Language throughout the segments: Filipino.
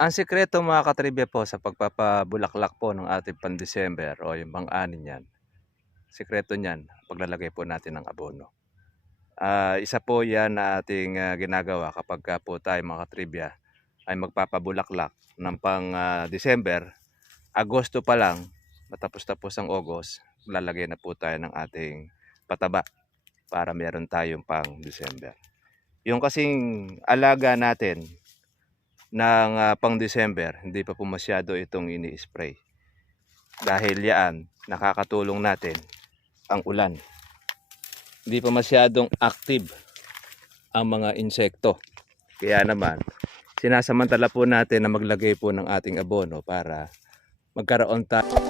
Ang sikreto mga katribya po sa pagpapabulaklak po ng ating pan-December o yung pang-ani niyan, sikreto niyan, paglalagay po natin ng abono. Ah, isa po yan na ating ah, ginagawa kapag ka po tayo mga katribya ay magpapabulaklak ng pang ah, December, Agosto pa lang, matapos-tapos ang August, lalagay na po tayo ng ating pataba para meron tayong pang December. Yung kasing alaga natin ng ah, pang December, hindi pa po masyado itong ini-spray. Dahil yan, nakakatulong natin ang ulan. Hindi pa masyadong active ang mga insekto. Kaya naman, sinasamantala po natin na maglagay po ng ating abono para magkaroon tayo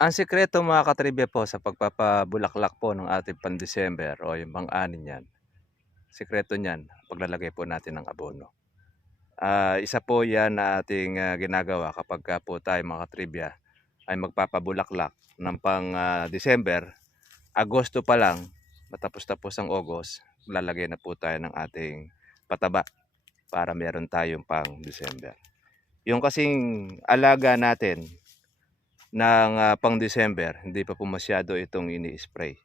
Ang sikreto mga katribya po sa pagpapabulaklak po ng ating pan-December o yung pang-ani niyan, sikreto niyan, paglalagay po natin ng abono. Ah, isa po yan na ating ah, ginagawa kapag ka po tayo mga katribya ay magpapabulaklak ng pang ah, December, Agosto pa lang, matapos-tapos ang August, lalagay na po tayo ng ating pataba para meron tayong pang December. Yung kasing alaga natin ng ah, pang December, hindi pa po masyado itong ini-spray.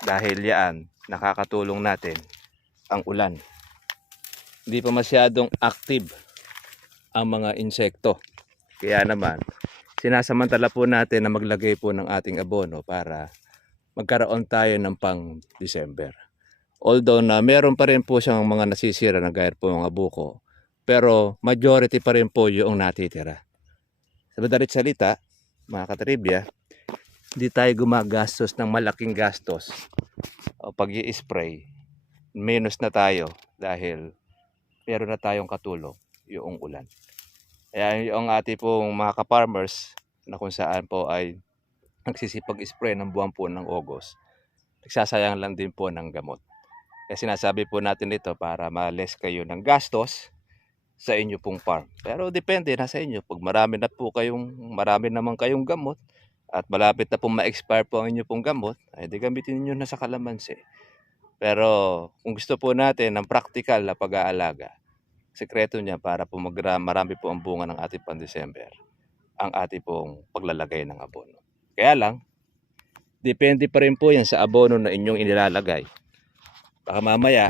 Dahil yan, nakakatulong natin ang ulan. Hindi pa masyadong active ang mga insekto. Kaya naman, sinasamantala po natin na maglagay po ng ating abono para magkaroon tayo ng pang December. Although na meron pa rin po siyang mga nasisira na gaya po mga buko, pero majority pa rin po yung natitira. Sa madalit salita, mga katribya, hindi tayo gumagastos ng malaking gastos o pag spray minus na tayo dahil meron na tayong katulong yung ulan. Kaya yung ating pong mga ka-farmers na kung saan po ay nagsisipag-spray ng buwan po ng August, nagsasayang lang din po ng gamot. Kaya sinasabi po natin ito para ma-less kayo ng gastos sa inyo pong farm. Pero depende na sa inyo. Pag marami na po kayong, marami naman kayong gamot at malapit na po ma-expire po ang inyo pong gamot, ay di gamitin niyo na sa kalamansi. Pero kung gusto po natin ng practical na pag-aalaga, sekreto niya para po magra, marami po ang bunga ng ating pan-December, ang ating pong paglalagay ng abono. Kaya lang, depende pa rin po yan sa abono na inyong inilalagay. Baka mamaya,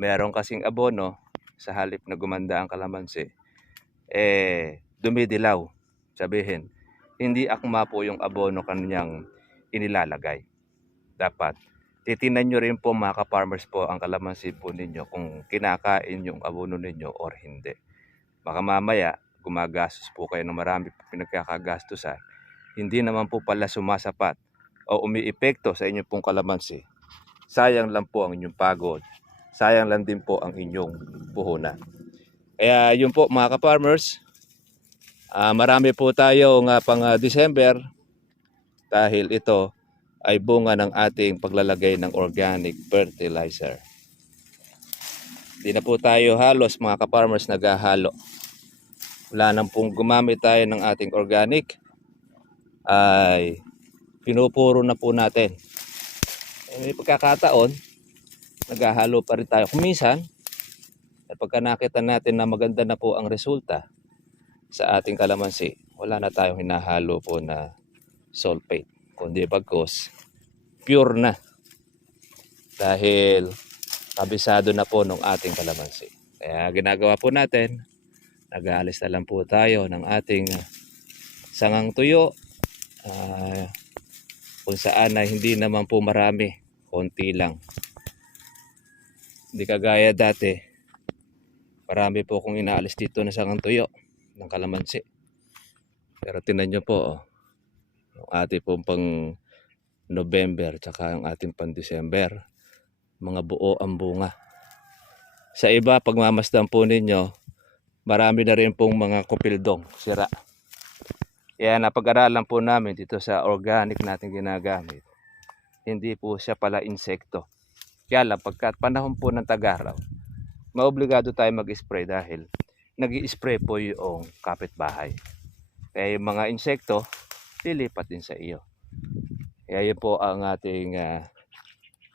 meron kasing abono sa halip na gumanda ang kalamansi, eh, dumidilaw. Sabihin, hindi akma po yung abono kanyang inilalagay. Dapat, titinan nyo rin po mga ka-farmers po ang kalamansi po ninyo kung kinakain yung abono ninyo or hindi. Baka mamaya, gumagastos po kayo ng marami pinagkakagastusan. Hindi naman po pala sumasapat o umiepekto sa inyong pong kalamansi. Sayang lang po ang inyong pagod. Sayang lang din po ang inyong puhunan. Kaya yun po mga ka-farmers, ah, marami po tayo nga pang ah, December dahil ito ay bunga ng ating paglalagay ng organic fertilizer. Hindi na po tayo halos mga ka-farmers naghahalo. Wala nang pong gumamit tayo ng ating organic ay pinupuro na po natin. May pagkakataon, naghahalo pa rin tayo. Kumisan, at pagka nakita natin na maganda na po ang resulta sa ating kalamansi, wala na tayong hinahalo po na sulfate. Kundi bagkos, pure na. Dahil kabisado na po ng ating kalamansi. Kaya ginagawa po natin, nag-aalis na lang po tayo ng ating sangang tuyo. ah, kung saan na hindi naman po marami, konti lang. Hindi kagaya dati, marami po kong inaalis dito na sangang tuyo ng kalamansi. Pero tinan nyo po, oh, yung ating pong pang November tsaka yung ating pang December, mga buo ang bunga. Sa iba, pagmamasdan po ninyo, marami na rin pong mga kupildong, sira. Kaya napag-aralan po namin dito sa organic natin ginagamit. Hindi po siya pala insekto. Kaya lang, pagkat panahon po ng tag-araw, maobligado tayo mag-spray dahil nag spray po yung kapitbahay. Kaya yung mga insekto, lilipat din sa iyo. Kaya yun po ang ating ah,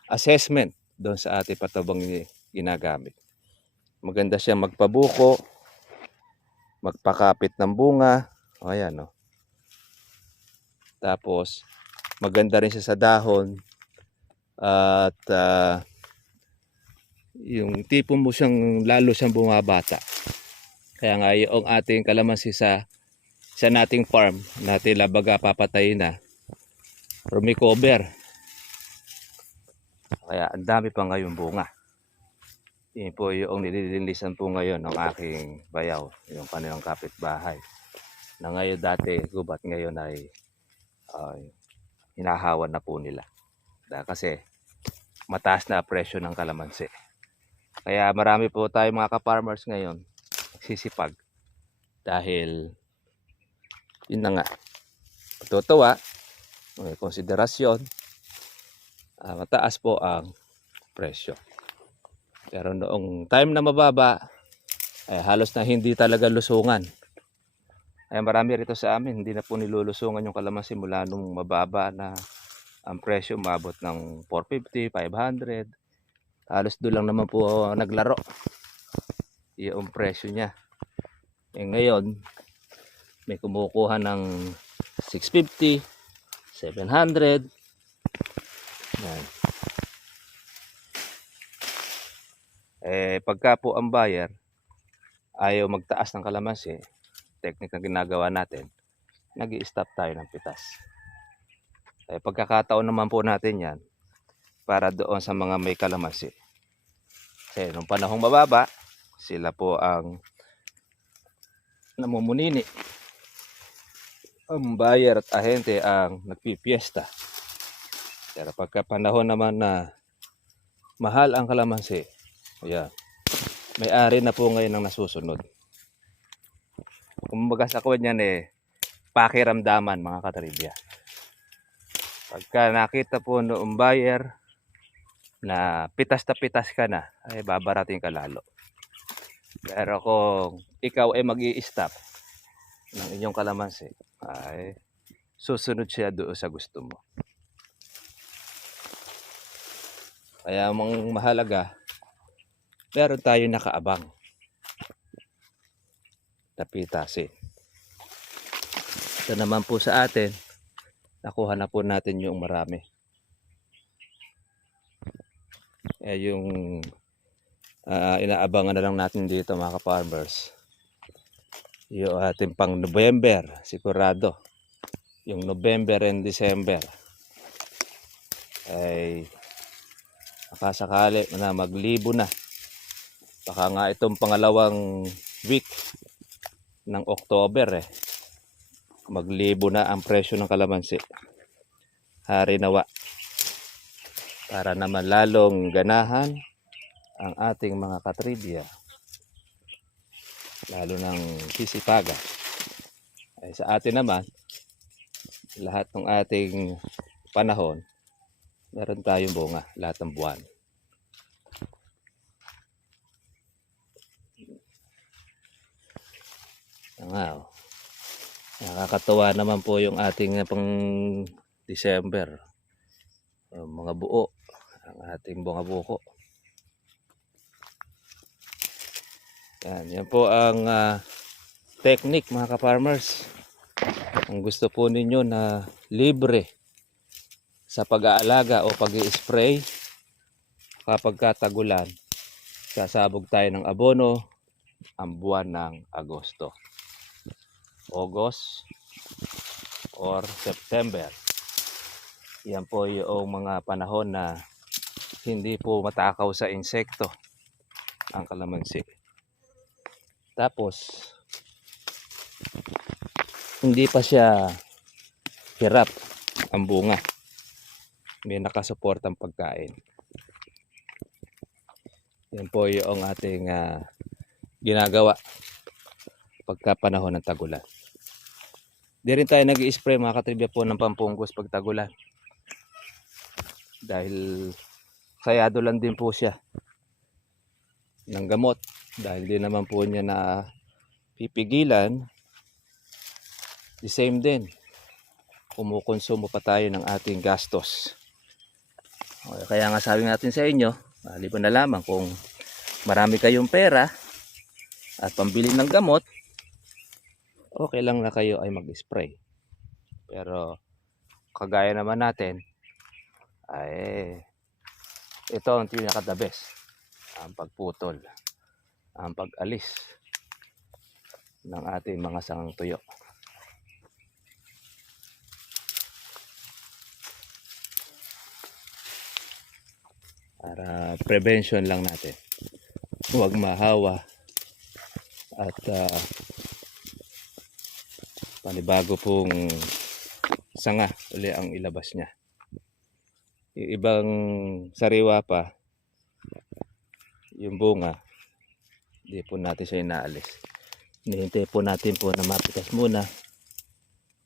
assessment doon sa ating patabang ginagamit. Maganda siya magpabuko, magpakapit ng bunga. O ayan o. Tapos, maganda rin siya sa dahon. At ah, yung tipo mo siyang lalo siyang bumabata. Kaya nga yung ating kalamansi sa sa nating farm, natin labaga papatay na, rumicover. Kaya ang dami pa ngayon bunga. Yun po yung nililinisan po ngayon ng aking bayaw, yung kanilang kapitbahay. Na ngayon dati gubat ngayon ay ay hinahawan na po nila. Kasi mataas na presyo ng kalamansi. Kaya marami po tayo mga ka-farmers ngayon sisipag. Dahil yun na nga. Totoo may konsiderasyon ah, mataas po ang presyo. Pero noong time na mababa ay halos na hindi talaga lusungan. Ay marami rito sa amin hindi na po nilulusungan yung kalamansi mula nung mababa na ang presyo umabot ng 450, 500 halos doon lang naman po naglaro. Yung presyo niya. Eh ngayon may kumukuha ng 650 700 yan. Eh pagka po ang buyer ayaw magtaas ng kalamansi technique na ginagawa natin nag stop tayo ng pitas eh pagkakataon naman po natin yan para doon sa mga may kalamansi. Kasi nung panahong mababa sila po ang namumunini. Ang buyer at ahente ang nagpipiesta. Pero pagka panahon naman na mahal ang kalamansi ayan may-ari na po ngayon ang nasusunod. Kumbaga sa kwan yan eh pakiramdaman mga katribya pagka nakita po noong buyer na pitas na pitas ka na ay babarating ka lalo pero kung ikaw ay mag stop ng inyong kalamansi, ay susunod siya doon sa gusto mo. Kaya ang mahalaga, meron tayo nakaabang. Tapitasin. Ito naman po sa atin, nakuha na po natin yung marami. Eh, yung ah, inaabangan na lang natin dito mga ka-farmers. Yung ating pang November sigurado. Yung November and December. Ay nakasakali na maglibo na. Baka nga itong pangalawang week ng October eh maglibo na ang presyo ng kalamansi. Hari nawa para naman lalong ganahan ang ating mga katribya lalo ng sisipaga. Ay sa atin naman lahat ng ating panahon meron tayong bunga lahat ng buwan. Nga nakakatuwa naman po yung ating pang December Uh, mga buo ang ating bunga buko Yan, yan po ang ah, technique mga ka-farmers. Ang gusto po ninyo na libre sa pag-aalaga o pag spray kapag katagulan, sasabog tayo ng abono ang buwan ng Agosto. August or September. Yan po yung mga panahon na hindi po matakaw sa insekto ang kalamansi. Tapos, hindi pa siya hirap ang bunga. May nakasuportang pagkain. Yan po yung ating ah, ginagawa pagka panahon ng tagulan. Di rin tayo nag spray mga katribya po ng pampunggos pag tagulan. Dahil sayado lang din po siya ng gamot. Dahil di naman po niya na pipigilan. The same din. Kumukonsumo pa tayo ng ating gastos. Okay, kaya nga sabi natin sa inyo, mali po na lamang kung marami kayong pera at pambili ng gamot, okay lang na kayo ay mag-spray. Pero kagaya naman natin, ay ito ang pinaka the best. Ang pagputol, ang pag-alis ng ating mga sangang tuyo. Para prevention lang natin. Huwag mahawa at ah, panibago pong sanga uli ang ilabas niya. Yung ibang sariwa pa, yung bunga, hindi po natin siya inaalis. Hinihintay po natin po na mapitas muna.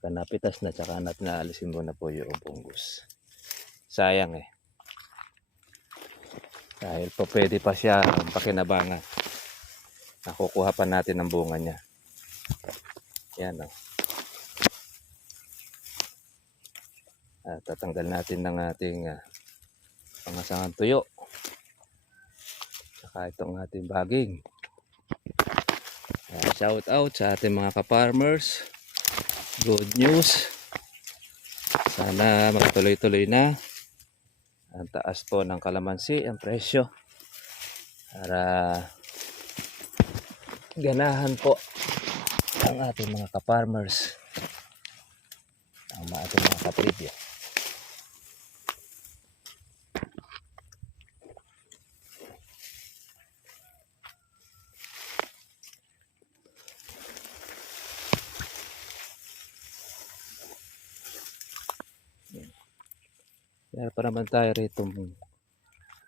Pagka napitas na, tsaka natin naalisin muna po yung bungus. Sayang eh. Dahil po pwede pa siya pakinabangan. Nakukuha pa natin ang bunga niya. Yan o. At tatanggal natin ng ating uh, pangasangan tuyo. Saka itong ating baging. Uh, shout out sa ating mga ka-farmers. Good news. Sana magtuloy-tuloy na. Ang taas po ng kalamansi, ang presyo. Para ganahan po ang ating mga ka-farmers. Ang ating mga katribya. Kaya pa naman tayo rito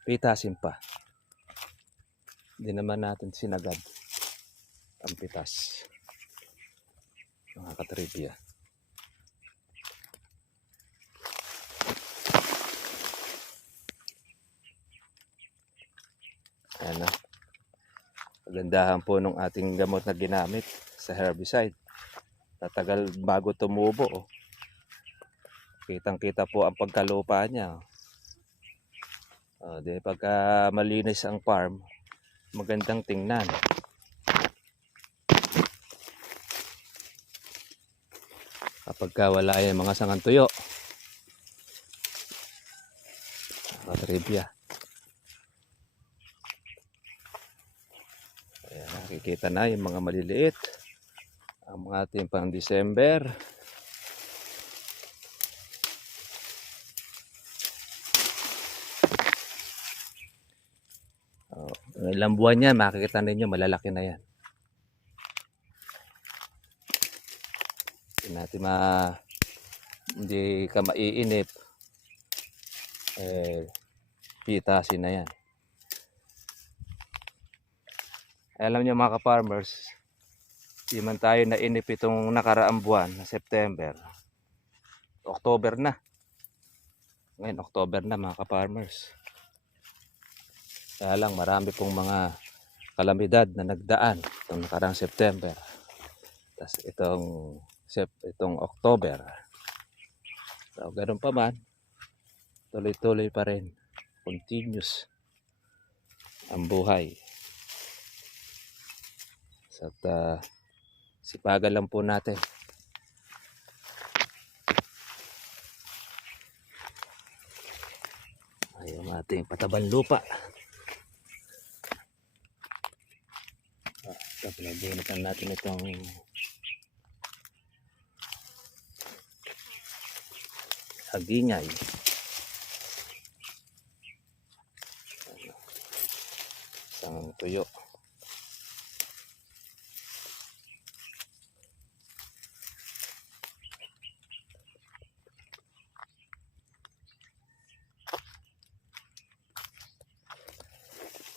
pitasin pa. Hindi naman natin sinagad ang pitas. Mga katribya. Ayan na. Pagandahan po nung ating gamot na ginamit sa herbicide. Tatagal bago tumubo. Oh. Kitang kita po ang pagkalupa niya. Oh, di pagka malinis ang farm, magandang tingnan. Kapag ka wala yung mga sangang tuyo. Katribya. Ayan, nakikita na yung mga maliliit. Ang mga ating pang December. Oh, ilang buwan yan, makikita ninyo, malalaki na yan. Hindi natin ma... Hindi ka maiinip. Eh, pitasin na yan. Alam niyo mga ka-farmers, di man tayo nainip itong nakaraang buwan September. October na. Ngayon, October na mga ka-farmers. Kaya lang marami pong mga kalamidad na nagdaan itong nakarang September. Tapos itong itong October. So, ganun pa man, tuloy-tuloy pa rin. Continuous ang buhay. So, at uh, sipagan lang po natin. Ay, ating pataban lupa. Ito, pinagbunitan natin itong hagingay. Isang tuyo.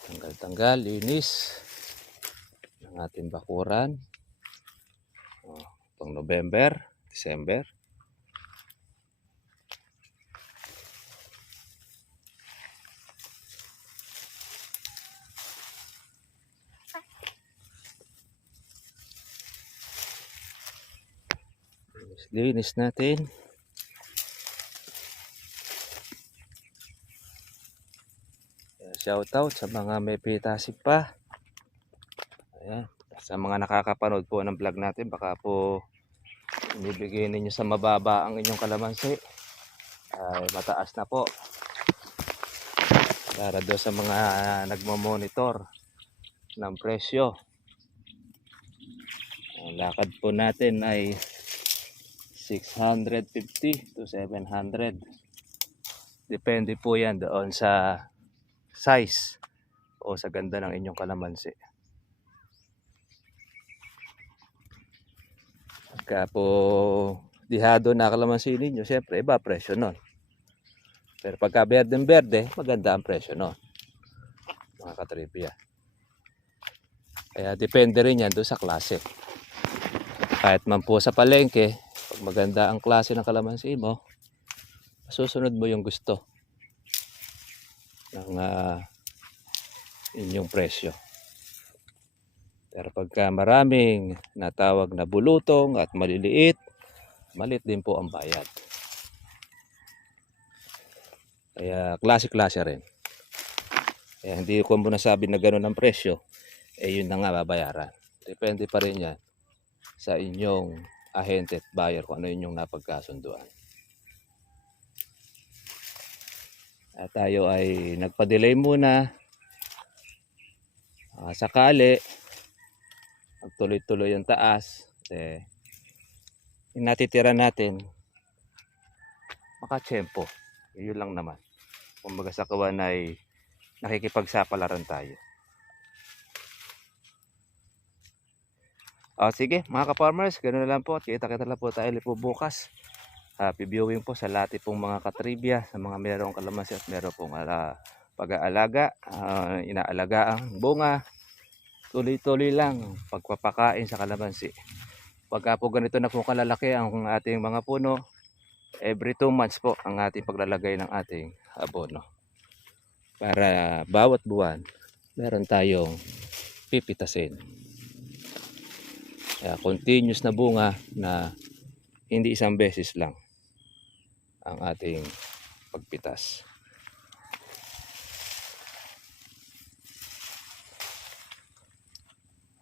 Tanggal-tanggal, linis ating bakuran. Oh, pang November. December. Linis natin. Shout out sa mga may pitasip pa. Sa mga nakakapanood po ng vlog natin, baka po inibigay ninyo sa mababa ang inyong kalamansi. Ay mataas na po. Para do sa mga nagmo-monitor ng presyo. Ang lakad po natin ay 650 to 700. Depende po yan doon sa size o sa ganda ng inyong kalamansi. Pagka po dihado na kalamansi ninyo, siyempre iba presyo nun. Pero pagka berdeng berde, maganda ang presyo nun. Mga katripya. Kaya depende rin yan doon sa klase. Kahit man po sa palengke, pag maganda ang klase ng kalamansi mo, susunod mo yung gusto ng ah, inyong presyo. Pero pagka maraming natawag na bulutong at maliliit, malit din po ang bayad. Kaya klase-klase rin. Kaya hindi ko muna sabi na gano'n ang presyo, eh yun na nga babayaran. Depende pa rin yan sa inyong ahente at buyer kung ano inyong napagkasunduan. At tayo ay nagpa-delay muna. Ah, sakali, magtuloy-tuloy ang taas. Eh, yung natitira natin, makatsyempo. Yun lang naman. Kumbaga sa kawan ay nakikipagsapalaran tayo. Ah, sige, mga ka-farmers, ganoon na lang po. Kita-kita lang po tayo po bukas. Happy viewing po sa lahat pong mga katribya, sa mga merong kalamansi at meron pong ala, pag-aalaga, ah, inaalaga ang bunga. Tuloy-tuloy lang pagpapakain sa kalamansi. Pagka po ganito na po kalalaki ang ating mga puno, every 2 months po ang ating paglalagay ng ating abono. Para bawat buwan, meron tayong pipitasin. Kaya continuous na bunga na hindi isang beses lang ang ating pagpitas.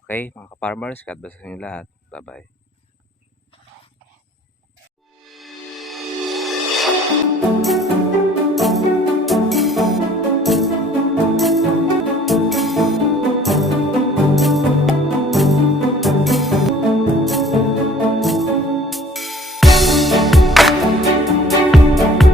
Okay, mga ka-farmers, God bless sa inyo lahat. Bye-bye.